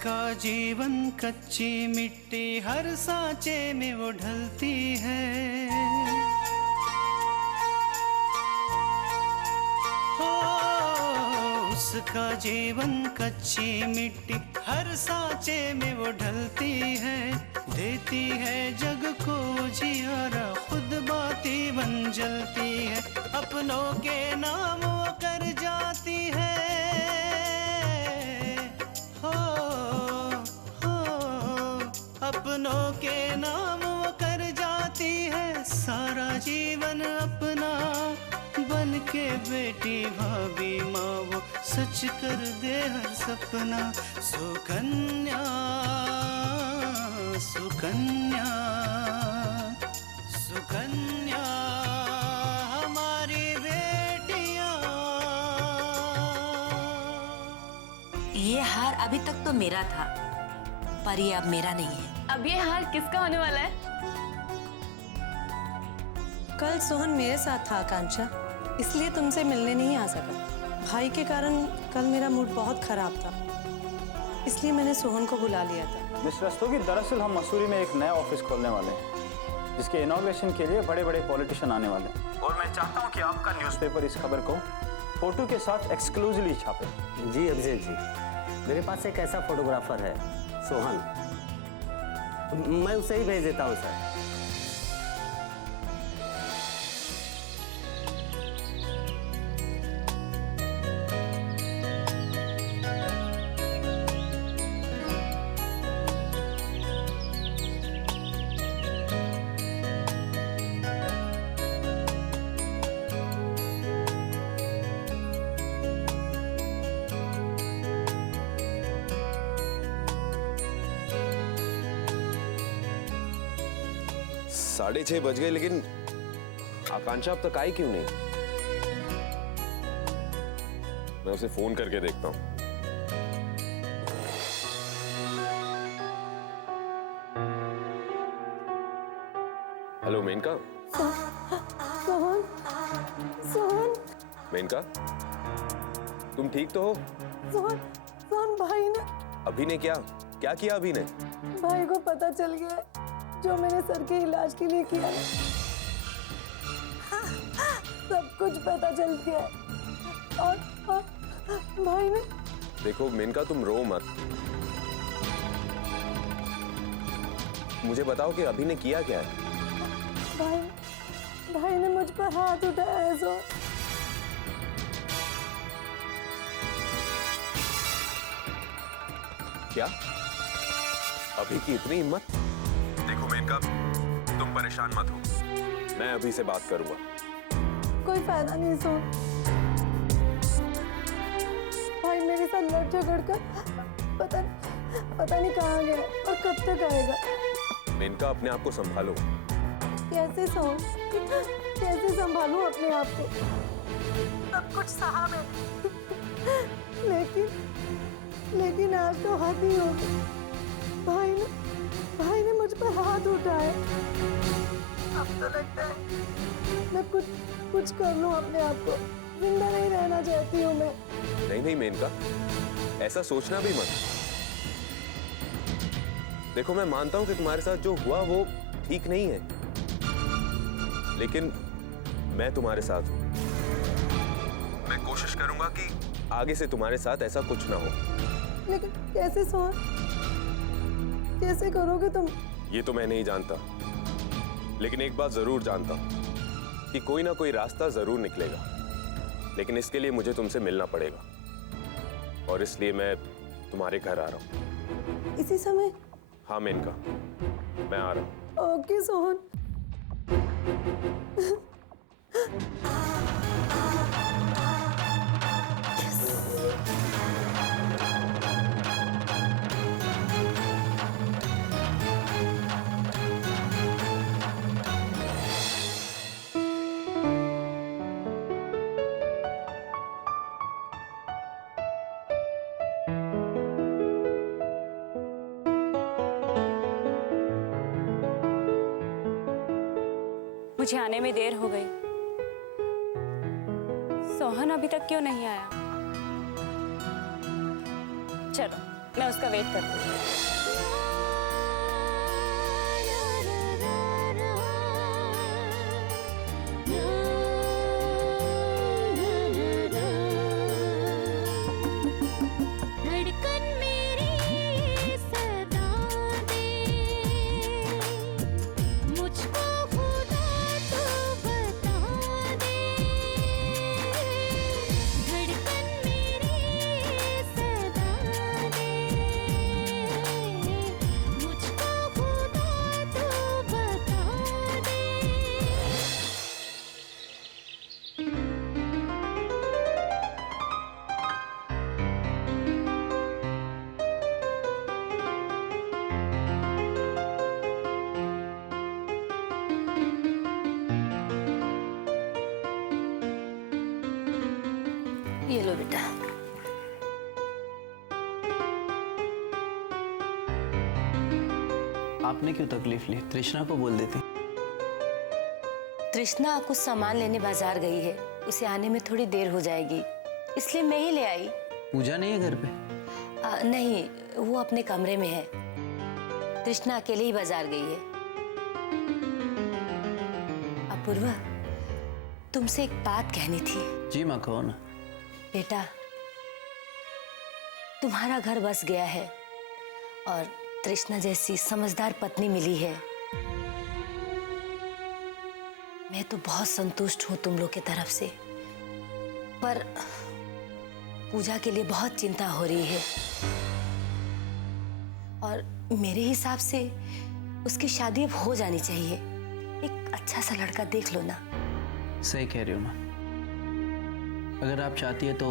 उसका जीवन कच्ची मिट्टी हर सांचे में वो ढलती है। हो उसका जीवन कच्ची मिट्टी हर सांचे में वो ढलती है। देती है जग को जियारा, खुद बाती बन जलती है। अपनों के नाम वो कर जाती है। अपनों के नाम वो कर जाती है। सारा जीवन अपना बन के बेटी भाभी माँ वो सच कर दे हर सपना। सुकन्या सुकन्या सुकन्या हमारी बेटियां। ये हार अभी तक तो मेरा था, पर ये अब मेरा नहीं है। अब ये हार किसका होने वाला है? कल सोहन मेरे साथ था आकांक्षा, इसलिए तुमसे मिलने नहीं आ सका। भाई के कारण कल मेरा मूड बहुत खराब था, इसलिए मैंने सोहन को बुला लिया था। मिस रस्तोगी, दरअसल हम मसूरी में एक नया ऑफिस खोलने वाले हैं, जिसके इनॉग्रेशन के लिए बड़े बड़े पॉलिटिशियन आने वाले हैं। और मैं चाहता हूँ कि आपका न्यूज़पेपर इस खबर को फोटो के साथ एक्सक्लूसिवली छापे। जी अभिषेक जी, मेरे पास एक ऐसा फोटोग्राफर है सोहन, मैं उसे ही भेज देता हूँ सर। साढ़े 6 बज गए, लेकिन आकांक्षा अब तक आई क्यों नहीं? मैं उसे फोन करके देखता हूँ। हेलो मेनका। सोहन, सोहन, मेनका, तुम ठीक तो हो? सोहन, सोहन भाई ने। अभी ने क्या क्या किया? अभी ने भाई को पता चल गया जो मैंने सर के इलाज के लिए किया, सब कुछ पता चल गया। और भाई ने। देखो मेनका, तुम रो मत। मुझे बताओ कि अभी ने किया क्या है? भाई ने मुझ पर हाथ उठाया है। सो क्या? अभी की इतनी हिम्मत? देखो मेनका, तुम परेशान मत हो, मैं अभी से बात करूंगा। कोई फायदा नहीं। सो भाई मेरे साथ लड़ झगड़ कर पता नहीं कहाँ गया और कब तक आएगा। मेनका, अपने आप को संभालो। कैसे संभालूं अपने आप को? सब कुछ सहा मैंने, लेकिन आज तो हद ही हो गई। भाई ने मुझ पर हाथ उठाया। अब तो लगता है मैं कुछ कर लूं अपने आप को। जिंदा नहीं रहना चाहती हूँ मैं। नहीं मेनका, ऐसा सोचना भी मत। देखो, मैं मानता हूं कि तुम्हारे साथ जो हुआ वो ठीक नहीं है, लेकिन मैं तुम्हारे साथ हूं। मैं कोशिश करूंगा कि आगे से तुम्हारे साथ ऐसा कुछ ना हो। लेकिन कैसे सोहन, कैसे करोगे तुम? ये तो मैं नहीं जानता, लेकिन एक बात जरूर जानता हूं कि कोई ना कोई रास्ता जरूर निकलेगा। लेकिन इसके लिए मुझे तुमसे मिलना पड़ेगा, और इसलिए मैं तुम्हारे घर आ रहा हूं। इसी समय? हाँ मेनका, मैं आ रहा हूं। ओके सोहन। मुझे आने में देर हो गई। सोहन अभी तक क्यों नहीं आया? चलो मैं उसका वेट करती हूँ। धड़कन मेरी सदा दे, मुझको खुदा तो बता दे। धड़कन मेरी सदा दे, मुझको खुदा तो बता दे। ये लो बेटा। आपने क्यों तकलीफ ली? तृष्णा को बोल देती। तृष्णा कुछ सामान लेने बाजार गई है, उसे आने में थोड़ी देर हो जाएगी, इसलिए मैं ही ले आई। पूजा नहीं है घर पे? नहीं, वो अपने कमरे में है। तृष्णा अकेले ही बाजार गई है। अपूर्वा, तुमसे एक बात कहनी थी। जी माँ, कहो ना। बेटा, तुम्हारा घर बस गया है और तृष्णा जैसी समझदार पत्नी मिली है। मैं तो बहुत संतुष्ट हूं तुम लोग की तरफ से, पर पूजा के लिए बहुत चिंता हो रही है और मेरे हिसाब से उसकी शादी अब हो जानी चाहिए। एक अच्छा सा लड़का देख लो ना। सही कह रही हो माँ। अगर आप चाहती है तो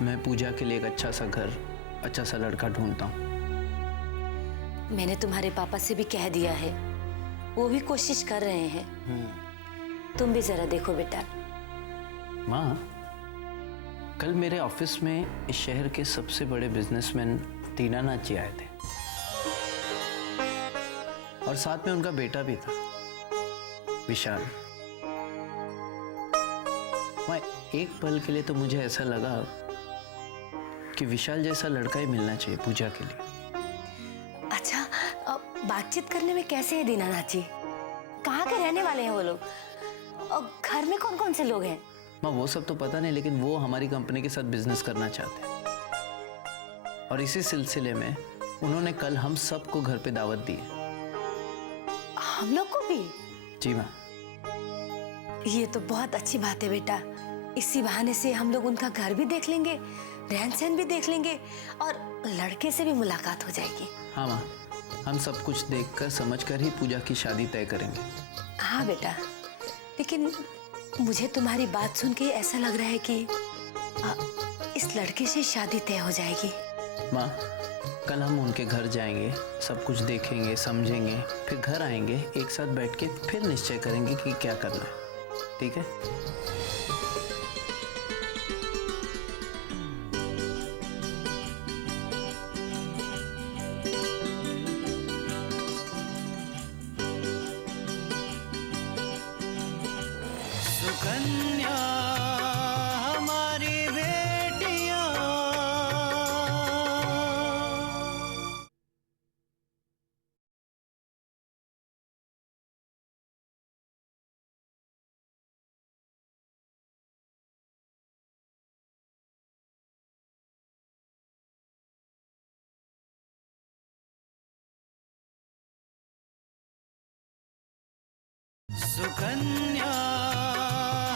मैं पूजा के लिए एक अच्छा सा घर, अच्छा सा लड़का ढूंढता हूँ। मैंने तुम्हारे पापा से भी कह दिया है, वो भी कोशिश कर रहे हैं। तुम भी जरा देखो बेटा। माँ, कल मेरे ऑफिस में इस शहर के सबसे बड़े बिजनेसमैन दीनानाथ जी आए थे और साथ में उनका बेटा भी था, विशाल। माँ, एक पल के लिए तो मुझे ऐसा लगा कि विशाल जैसा लड़का ही मिलना चाहिए पूजा के लिए। अच्छा, बातचीत करने में कैसे है दीनानाथ जी? कहाँ के रहने वाले हैं वो लोग? और घर में कौन कौन से लोग हैं? माँ, वो सब तो पता नहीं, लेकिन वो हमारी कंपनी के साथ बिजनेस करना चाहते हैं और इसी सिलसिले में उन्होंने कल हम सबको घर पे दावत दी है। हम लोग को भी? जी माँ। ये तो बहुत अच्छी बात है बेटा। इसी बहाने से हम लोग उनका घर भी देख लेंगे, रहन सहन भी देख लेंगे और लड़के से भी मुलाकात हो जाएगी। हाँ माँ, हम सब कुछ देखकर समझकर ही पूजा की शादी तय करेंगे। हाँ बेटा, लेकिन मुझे तुम्हारी बात सुन के ऐसा लग रहा है कि इस लड़के से शादी तय हो जाएगी। माँ, कल हम उनके घर जाएंगे, सब कुछ देखेंगे, समझेंगे, फिर घर आएंगे, एक साथ बैठ के फिर निश्चय करेंगे कि क्या करना है। ठीक है? सुकन्या हमारी बेटियां, सुकन्या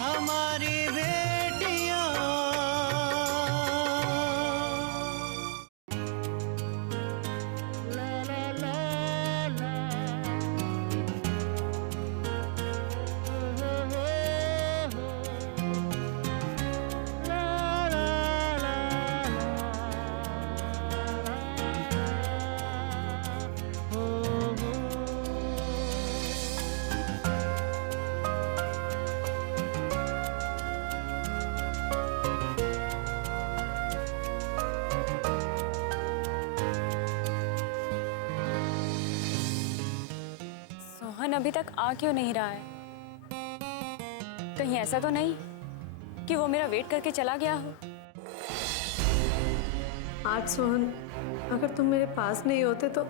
हमारी बेटियां। सोहन अभी तक आ क्यों नहीं रहा है? कहीं ऐसा तो नहीं कि वो मेरा वेट करके चला गया हो? आज सोहन अगर तुम मेरे पास नहीं होते तो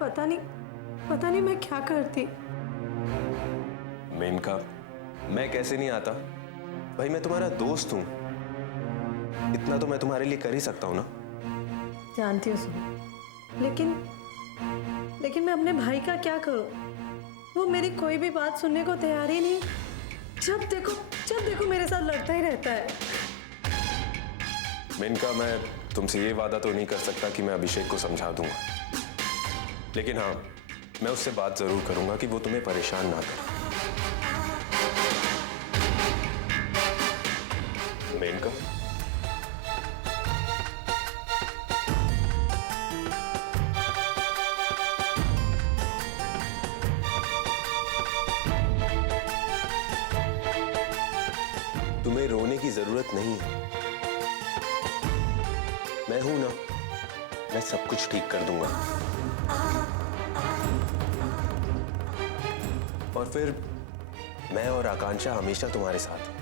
पता नहीं मैं क्या करती। मेनका, मैं कैसे नहीं आता? भाई मैं तुम्हारा दोस्त हूं, इतना तो मैं तुम्हारे लिए कर ही सकता हूं ना। जानती हूँ सुन, लेकिन मैं अपने भाई का क्या करूं? वो मेरी कोई भी बात सुनने को तैयार ही नहीं। जब देखो मेरे साथ लड़ता ही रहता है। मेनका, मैं तुमसे ये वादा तो नहीं कर सकता कि मैं अभिषेक को समझा दूंगा, लेकिन हाँ, मैं उससे बात जरूर करूंगा कि वो तुम्हें परेशान ना करे। मेनका, तुम्हें रोने की जरूरत नहीं है। मैं हूं ना, मैं सब कुछ ठीक कर दूंगा। और फिर मैं और आकांक्षा हमेशा तुम्हारे साथ हैं।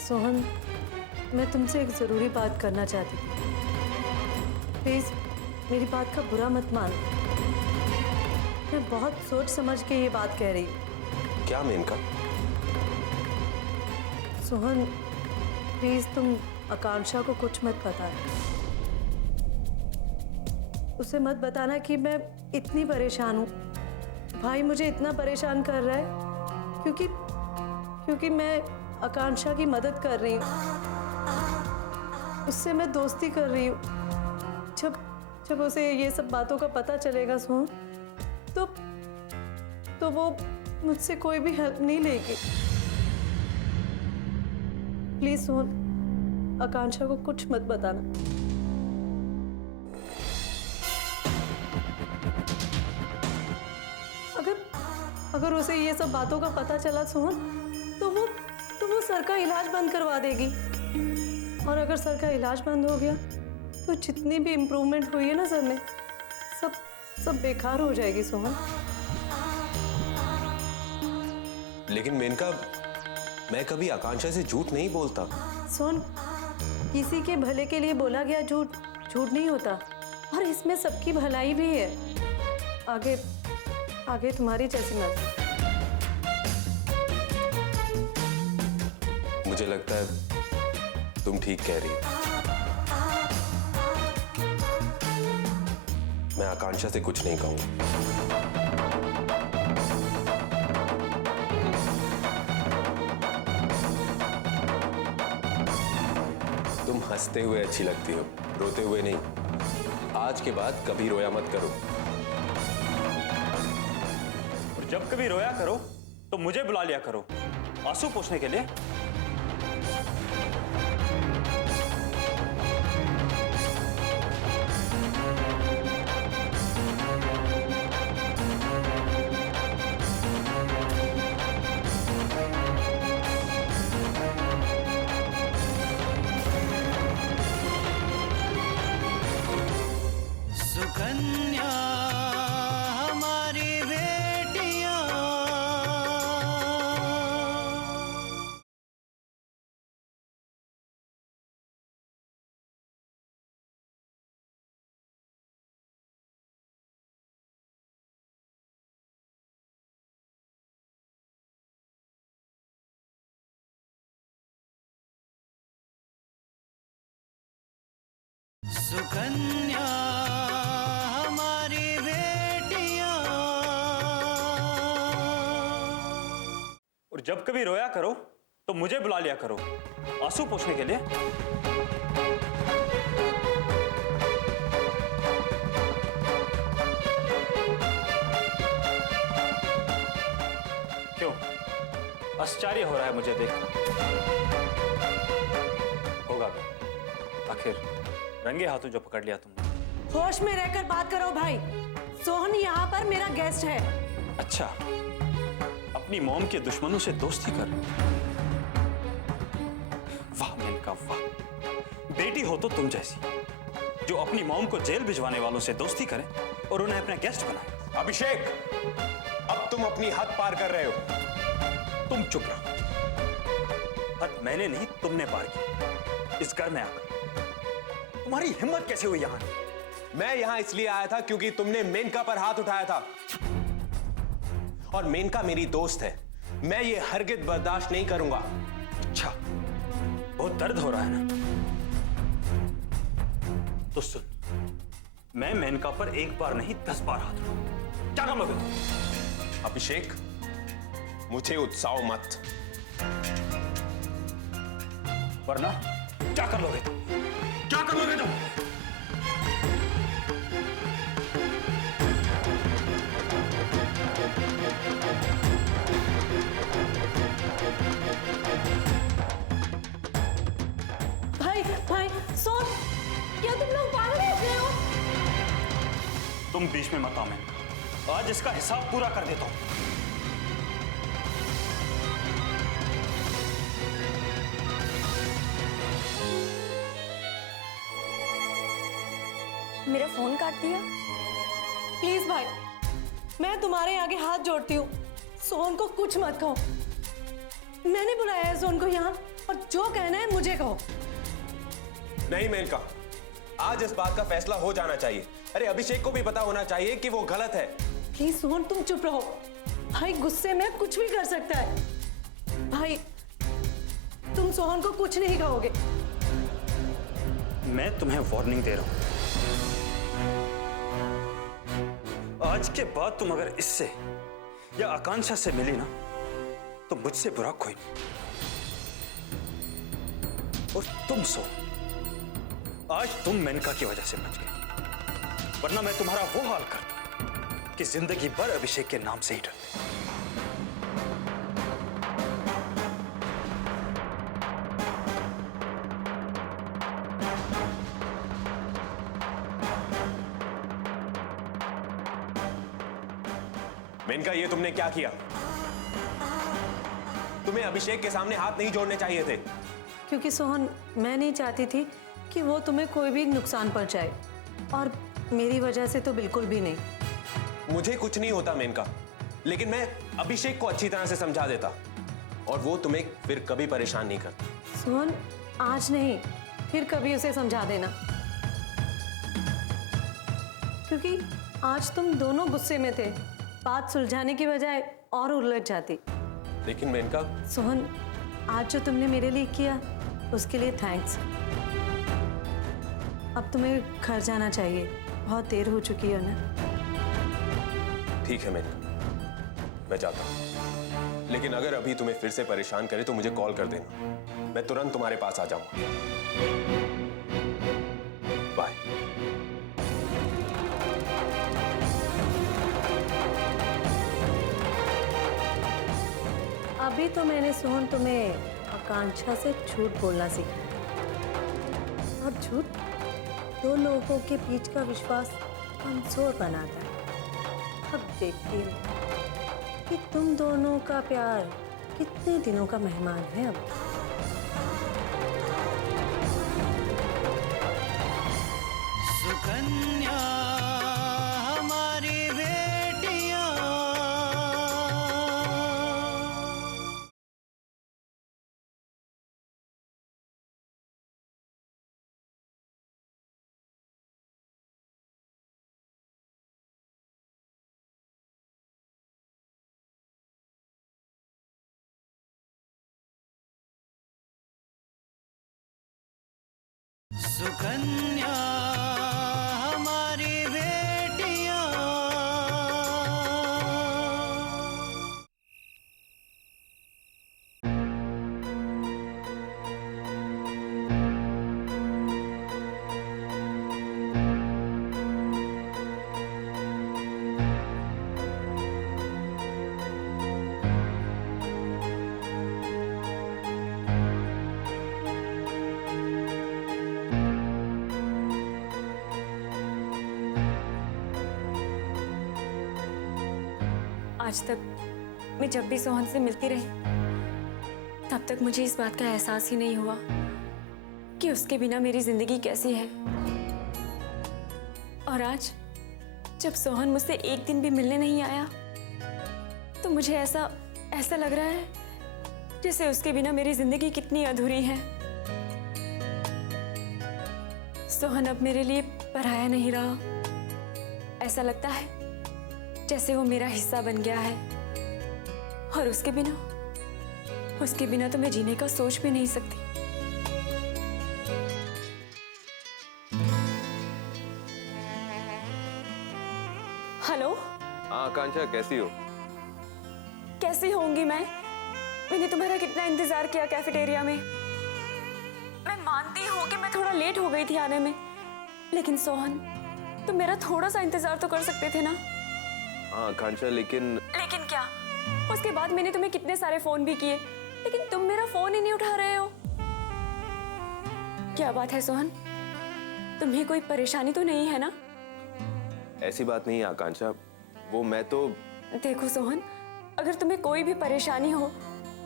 सोहन, मैं तुमसे एक जरूरी बात करना चाहती थी। प्लीज मेरी बात का बुरा मत मान। मैं बहुत सोच समझ के ये बात कह रही हूँ। क्या मेनका? सोहन, प्लीज तुम आकांक्षा को कुछ मत बताना। उसे मत बताना कि मैं इतनी परेशान हूँ। भाई मुझे इतना परेशान कर रहा है क्योंकि मैं आकांक्षा की मदद कर रही हूँ, उससे मैं दोस्ती कर रही हूँ। जब उसे ये सब बातों का पता चलेगा सोहन, तो वो मुझसे कोई भी हेल्प नहीं लेगी। प्लीज सोहन, आकांक्षा को कुछ मत बताना। अगर उसे ये सब बातों का पता चला सोहन, तो वो सर का इलाज बंद करवा देगी। और अगर सर का इलाज बंद हो गया तो जितनी भी इम्प्रूवमेंट हुई है ना सर में, सब बेकार हो जाएगी सोहन। लेकिन मेनका, मैं कभी आकांक्षा से झूठ नहीं बोलता। सोहन, किसी के भले के लिए बोला गया झूठ नहीं होता, और इसमें सबकी भलाई भी है। आगे तुम्हारी जैसी मर्जी। मुझे लगता है तुम ठीक कह रही हो। मैं आकांक्षा से कुछ नहीं कहूंगा। तुम हंसते हुए अच्छी लगती हो, रोते हुए नहीं। आज के बाद कभी रोया मत करो। और जब कभी रोया करो तो मुझे बुला लिया करो, आंसू पोंछने के लिए। सुकन्या हमारी बेटियां, सुकन्या हमारी बेटियां। और जब कभी रोया करो तो मुझे बुला लिया करो, आंसू पोंछने के लिए। क्यों आश्चर्य हो रहा है मुझे देख? होगा भी, आखिर रंगे हाथों जो पकड़ लिया तुमने। होश में रहकर बात करो भाई। सोहन यहाँ पर मेरा गेस्ट है। अच्छा, अपनी मॉम के दुश्मनों से दोस्ती कर। वाह मेनका वाह, बेटी हो तो तुम जैसी, जो अपनी मॉम को जेल भिजवाने वालों से दोस्ती करे और उन्हें अपना गेस्ट बनाए। अभिषेक, अब तुम अपनी हद पार कर रहे हो। तुम चुप रहो। हद मैंने नहीं तुमने पार किया इस घर में आकर। तुम्हारी हिम्मत कैसे हुई यहाँ? मैं यहां इसलिए आया था क्योंकि तुमने मेनका पर हाथ उठाया था, और मेनका मेरी दोस्त है। मैं ये हरगिज बर्दाश्त नहीं करूंगा। अच्छा, बहुत दर्द हो रहा है ना? तो सुन, मैं मेनका पर एक बार नहीं 10 बार हाथ उठाऊंगा। क्या कर लोगे तुम? अभिषेक, मुझे उत्साह मत। वरना क्या कर लोगे तुम? क्या कर लोगे तुम? भाई भाई सोन, क्या तुम लोग पागल हो गए हो? तुम बीच में मत आओ मेनका, आज इसका हिसाब पूरा कर देता हूं। मेरा फोन काट दिया। प्लीज भाई, मैं तुम्हारे आगे हाथ जोड़ती हूँ, सोहन को कुछ मत कहो। मैंने बुलाया है सोहन को यहाँ, और जो कहना है मुझे कहो। नहीं मेनका, आज इस बात का फैसला हो जाना चाहिए। अरे अभिषेक को भी पता होना चाहिए कि वो गलत है। प्लीज सोहन, तुम चुप रहो। भाई गुस्से में कुछ भी कर सकता है। भाई, तुम सोहन को कुछ नहीं कहोगे। मैं तुम्हें वार्निंग दे रहा हूं, आज के बाद तुम अगर इससे या आकांक्षा से मिली ना, तो मुझसे बुरा कोई नहीं। और तुम सो, आज तुम मेनका की वजह से बच गए, वरना मैं तुम्हारा वो हाल करता कि जिंदगी भर अभिषेक के नाम से ही डरते। मेनका, ये तुमने क्या किया? तुम्हें अभिषेक के सामने हाथ नहीं जोड़ने चाहिए थे। क्योंकि सोहन, मैं नहीं चाहती थी कि वो तुम्हें कोई भी नुकसान पहुंचाए, और मेरी वजह से तो बिल्कुल भी नहीं। मुझे कुछ नहीं होता मेनका, लेकिन मैं अभिषेक को अच्छी तरह से समझा देता, और वो तुम्हें फिर कभी परेशान नहीं करता। सोहन, आज नहीं, फिर कभी उसे समझा देना, क्योंकि आज तुम दोनों गुस्से में थे। बात सुलझाने की बजाय और उलझ जाती। लेकिन मेनका, सोहन, आज जो तुमने मेरे लिए किया उसके लिए थैंक्स। अब तुम्हें घर जाना चाहिए, बहुत देर हो चुकी है ना। ठीक है मेनका, मैं जाता हूं, लेकिन अगर अभी तुम्हें फिर से परेशान करे तो मुझे कॉल कर देना, मैं तुरंत तुम्हारे पास आ जाऊंगा। बाय। अभी तो मैंने सोहन तुम्हें आकांक्षा से झूठ बोलना सीखा, और झूठ दो लोगों के बीच का विश्वास कमजोर बनाता है। अब देखती हूँ कि तुम दोनों का प्यार कितने दिनों का मेहमान है। अब सुकन्या हमारी बेटियां, सुकन्या हमारी बेटियां। आज तक मैं जब भी सोहन से मिलती रही, तब तक मुझे इस बात का एहसास ही नहीं हुआ कि उसके बिना मेरी जिंदगी कैसी है। और आज जब सोहन मुझसे एक दिन भी मिलने नहीं आया, तो मुझे ऐसा लग रहा है जैसे उसके बिना मेरी जिंदगी कितनी अधूरी है। सोहन अब मेरे लिए पराया नहीं रहा। ऐसा लगता है जैसे वो मेरा हिस्सा बन गया है, और उसके बिना तो मैं जीने का सोच भी नहीं सकती। हेलो। हाँ आकांक्षा, कैसी हो? कैसी होंगी मैं? मैंने तुम्हारा कितना इंतजार किया कैफेटेरिया में। मैं मानती हूँ कि मैं थोड़ा लेट हो गई थी आने में, लेकिन सोहन, तुम मेरा थोड़ा सा इंतजार तो कर सकते थे ना? हाँ आकांक्षा, लेकिन क्या? उसके बाद मैंने तुम्हें कितने सारे फोन भी किए, लेकिन तुम मेरा फोन ही नहीं उठा रहे हो। क्या बात है सोहन? तुम्हें कोई परेशानी तो नहीं है ना? ऐसी बात नहीं है आकांक्षा, वो मैं तो... देखो सोहन, अगर तुम्हें कोई भी परेशानी हो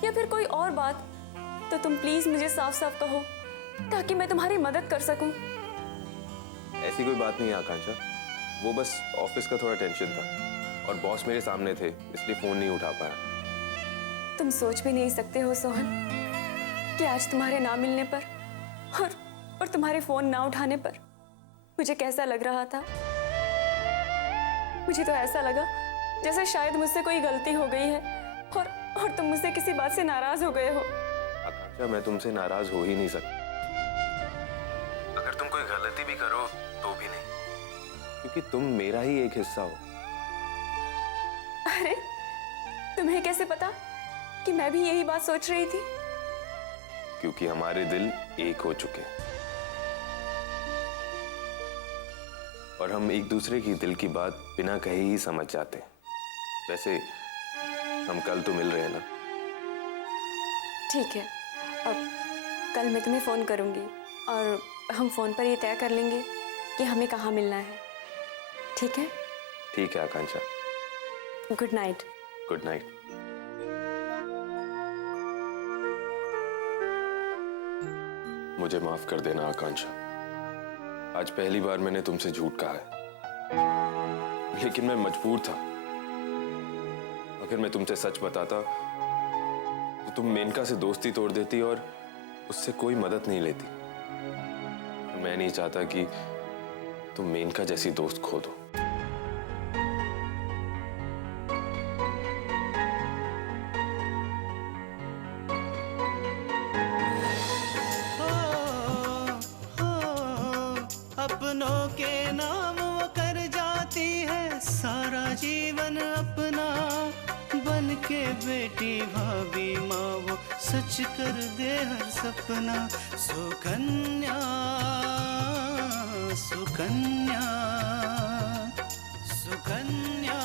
या फिर कोई और बात, तो तुम प्लीज मुझे साफ साफ कहो, ताकि मैं तुम्हारी मदद कर सकूं। ऐसी कोई बात नहीं है आकांक्षा, वो बस ऑफिस का थोड़ा टेंशन था और बॉस मेरे सामने थे, इसलिए फोन नहीं उठा पाया। तुम सोच भी नहीं सकते हो सोहन कि आज तुम्हारे ना मिलने पर और तुम्हारे फोन ना उठाने पर मुझे कैसा लग रहा था। मुझे तो ऐसा लगा जैसे शायद मुझसे कोई गलती हो गई है और तुम मुझसे किसी बात से नाराज हो गए हो। आकांक्षा, मैं तुमसे नाराज हो ही नहीं सकता। अगर तुम कोई गलती भी करो तो भी नहीं, क्योंकि तुम मेरा ही एक हिस्सा हो। अरे, तुम्हें कैसे पता कि मैं भी यही बात सोच रही थी? क्योंकि हमारे दिल एक हो चुके हैं और हम एक दूसरे की दिल की बात बिना कहे ही समझ जाते हैं। वैसे हम कल तो मिल रहे हैं ना? ठीक है, अब कल मैं तुम्हें फोन करूंगी और हम फोन पर ये तय कर लेंगे कि हमें कहाँ मिलना है। ठीक है? ठीक है Akanksha. Good night. Good night. मुझे माफ कर देना आकांक्षा, आज पहली बार मैंने तुमसे झूठ कहा है, लेकिन मैं मजबूर था। अगर मैं तुमसे सच बताता तो तुम मेनका से दोस्ती तोड़ देती और उससे कोई मदद नहीं लेती। मैं नहीं चाहता कि तुम मेनका जैसी दोस्त खो दो। अपनों के नाम वो कर जाती है सारा जीवन अपना, बन के बेटी भाभी माँ वो सच कर दे हर सपना। सुकन्या सुकन्या सुकन्या